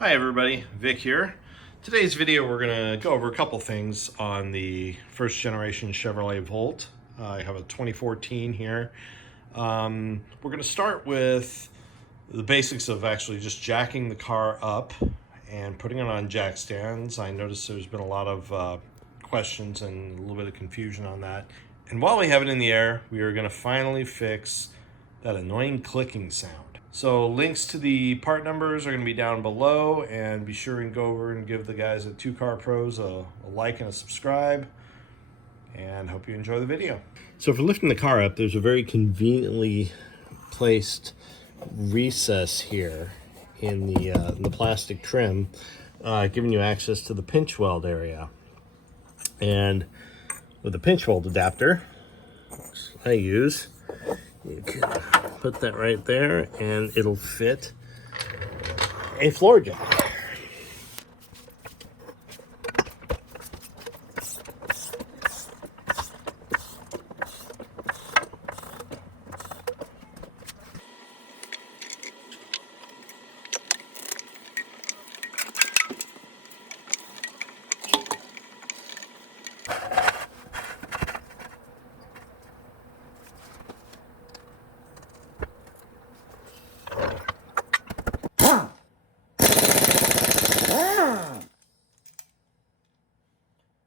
Hi everybody, Vic here. Today's video we're going to go over a couple things on the first generation Chevrolet Volt. I have a 2014 here. We're going to start with the basics of actually just jacking the car up and putting it on jack stands. I noticed there's been a lot of questions and a little bit of confusion on that. And while we have it in the air, we are going to finally fix that annoying clicking sound. So links to the part numbers are going to be down below, and be sure and go over and give the guys at 2 Car Pros a like and a subscribe, and hope you enjoy the video. So for lifting the car up, there's a very conveniently placed recess here in the plastic trim, giving you access to the pinch weld area. And with the pinch weld adapter, which I use, you can put that right there and it'll fit a floor jack.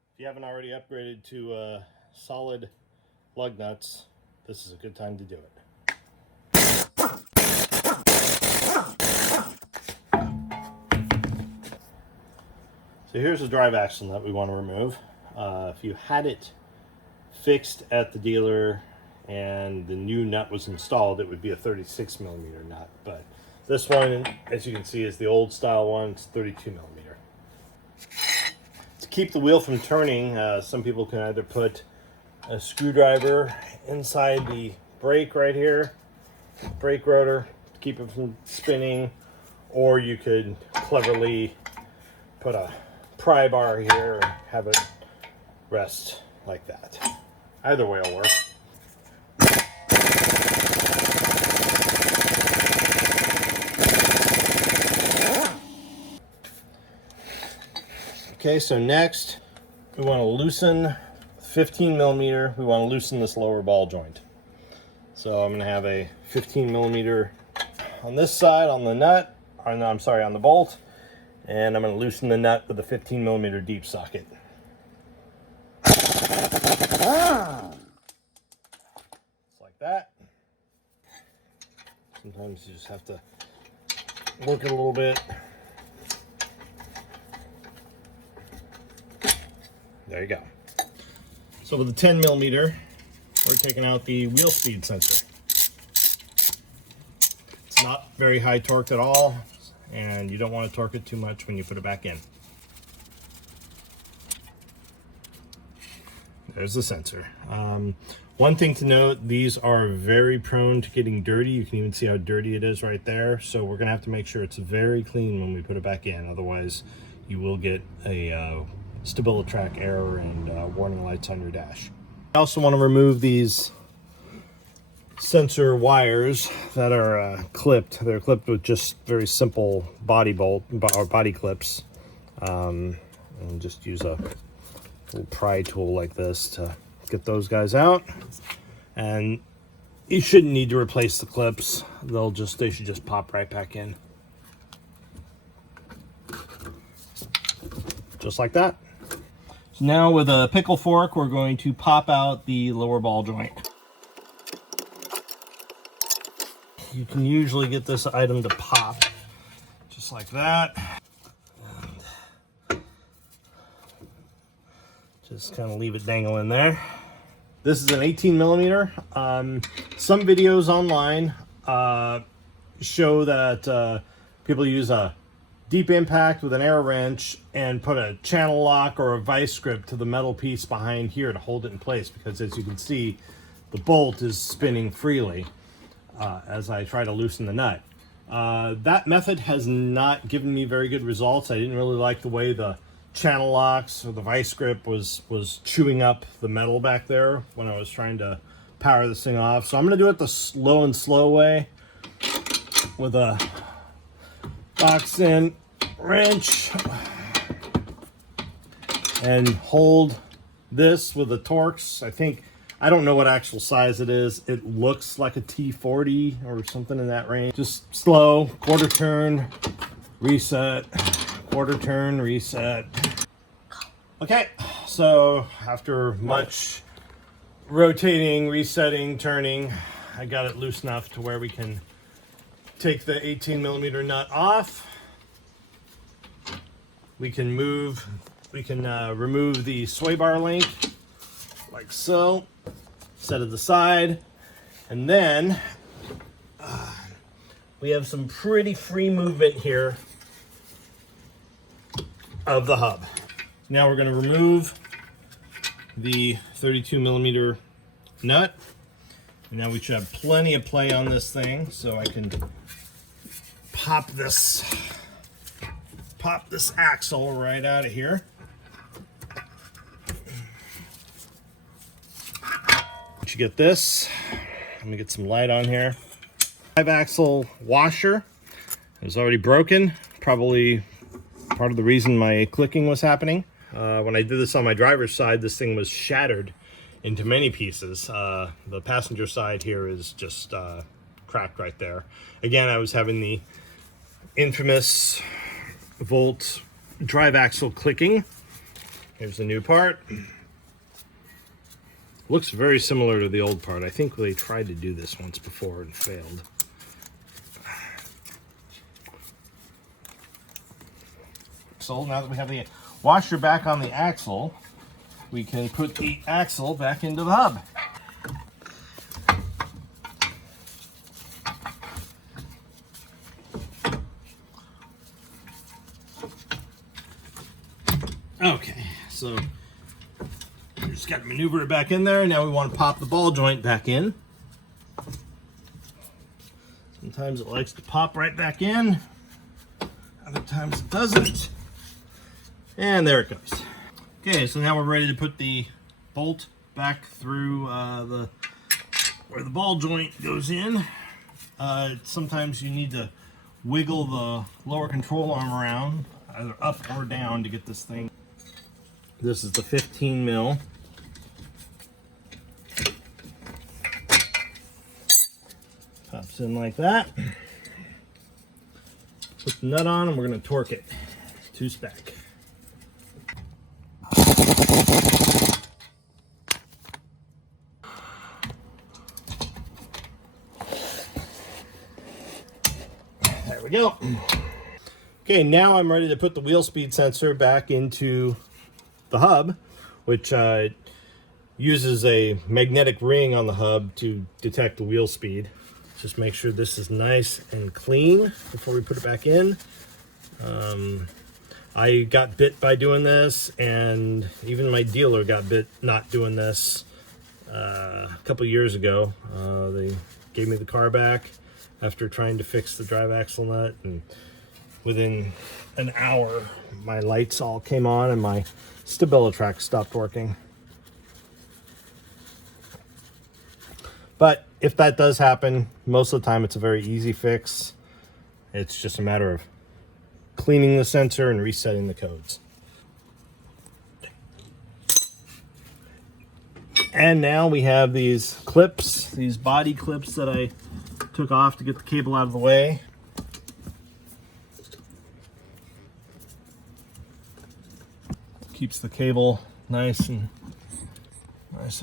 If you haven't already upgraded to solid lug nuts, this is a good time to do it. So here's the drive axle nut we want to remove. If you had it fixed at the dealer and the new nut was installed, it would be a 36 millimeter nut. But this one, as you can see, is the old style one. It's 32 millimeter. To keep the wheel from turning, some people can either put a screwdriver inside the brake right here, brake rotor, to keep it from spinning, or you could cleverly put a pry bar here and have it rest like that. Either way will work. Okay, so next we want to loosen 15 millimeter. We want to loosen this lower ball joint. So I'm going to have a 15 millimeter on this side on the nut, or no, I'm sorry, on the bolt, and I'm going to loosen the nut with a 15 millimeter deep socket. Just like that. Sometimes you just have to work it a little bit. There you go. So with the 10 millimeter, we're taking out the wheel speed sensor. It's not very high torqued at all, and you don't want to torque it too much when you put it back in. There's the sensor. One thing to note, these are very prone to getting dirty. You can even see how dirty it is right there. So we're going to have to make sure it's very clean when we put it back in. Otherwise, you will get a StabiliTrak error and warning lights on your dash. I also want to remove these sensor wires that are clipped. They're clipped with just very simple body clips, and just use a little pry tool like this to get those guys out. And you shouldn't need to replace the clips. They should just pop right back in, just like that. So now with a pickle fork, we're going to pop out the lower ball joint. You can usually get this item to pop just like that. And just kind of leave it dangling there. This is an 18 millimeter. Some videos online show that people use a deep impact with an air wrench and put a channel lock or a vice grip to the metal piece behind here to hold it in place, because as you can see, the bolt is spinning freely as I try to loosen the nut. That method has not given me very good results. I didn't really like the way the channel locks or the vice grip was chewing up the metal back there when I was trying to power this thing off. So I'm going to do it the slow way with a box in wrench and hold this with the Torx. I don't know what actual size it is. It looks like a T40 or something in that range. Just slow, quarter turn, reset, quarter turn, reset. Okay, so after much rotating, resetting, turning, I got it loose enough to where we can take the 18mm nut off. We can remove the sway bar link like so, set it aside, and then we have some pretty free movement here of the hub. Now we're going to remove the 32mm nut. And now we should have plenty of play on this thing, so I can pop this axle right out of here. Once you get this, let me get some light on here. 5-axle washer is already broken, probably part of the reason my clicking was happening. When I did this on my driver's side, this thing was shattered into many pieces. The passenger side here is just cracked right there. Again, I was having the infamous Volt drive axle clicking. Here's the new part. Looks very similar to the old part. I think they tried to do this once before and failed. So now that we have the washer back on the axle, we can put the axle back into the hub. Okay, so we just got to maneuver it back in there. Now we want to pop the ball joint back in. Sometimes it likes to pop right back in. Other times it doesn't. And there it goes. Okay, so now we're ready to put the bolt back through where the ball joint goes in. Sometimes you need to wiggle the lower control arm around, either up or down, to get this thing. This is the 15mm. Pops in like that. Put the nut on and we're going to torque it to spec. There we go. Okay, now I'm ready to put the wheel speed sensor back into the hub, which uses a magnetic ring on the hub to detect the wheel speed. Just make sure this is nice and clean before we put it back in. I got bit by doing this, and even my dealer got bit not doing this a couple years ago. They gave me the car back after trying to fix the drive axle nut, and within an hour my lights all came on and my StabiliTrak stopped working. But if that does happen, most of the time it's a very easy fix. It's just a matter of cleaning the sensor and resetting the codes. And now we have these clips, these body clips that I took off to get the cable out of the way. Keeps the cable nice and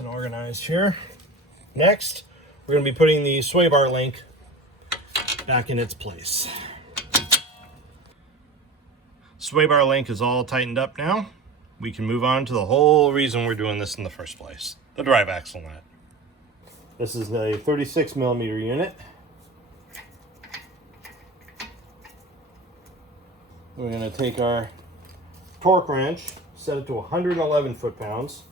organized here. Next, we're going to be putting the sway bar link back in its place. Sway bar link is all tightened up now. We can move on to the whole reason we're doing this in the first place, the drive axle nut. This is a 36mm unit. We're going to take our torque wrench, set it to 111 foot-pounds.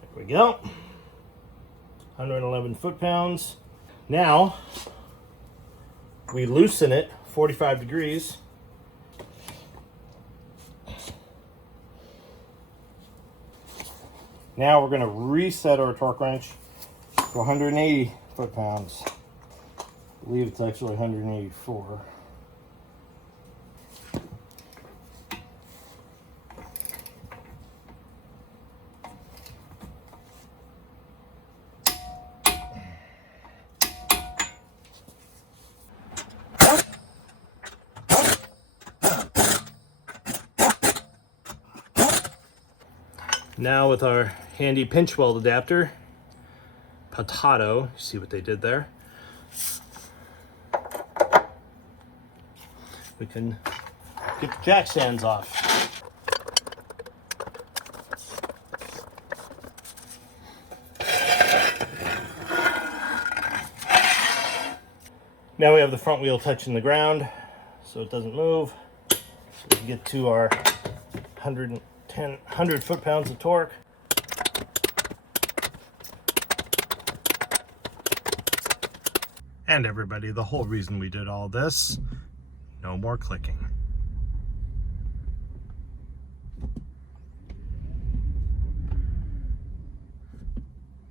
There we go. 111 foot-pounds. Now, we loosen it 45 degrees. Now we're going to reset our torque wrench to 180 foot-pounds. I believe it's actually 184. Now with our handy pinch weld adapter, Potato, see what they did there? We can get the jack stands off. Now we have the front wheel touching the ground so it doesn't move. So we can get to our 100 foot-pounds of torque. And everybody, the whole reason we did all this, no more clicking.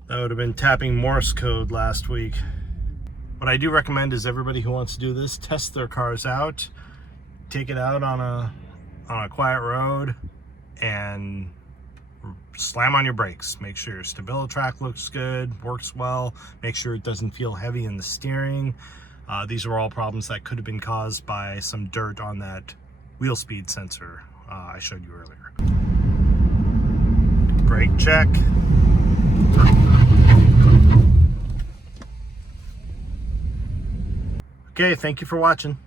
That would have been tapping Morse code last week. What I do recommend is everybody who wants to do this, test their cars out, take it out on a quiet road, and slam on your brakes. Make sure your StabiliTrak looks good, works well. Make sure it doesn't feel heavy in the steering. These are all problems that could have been caused by some dirt on that wheel speed sensor I showed you earlier. Brake check. Okay, thank you for watching.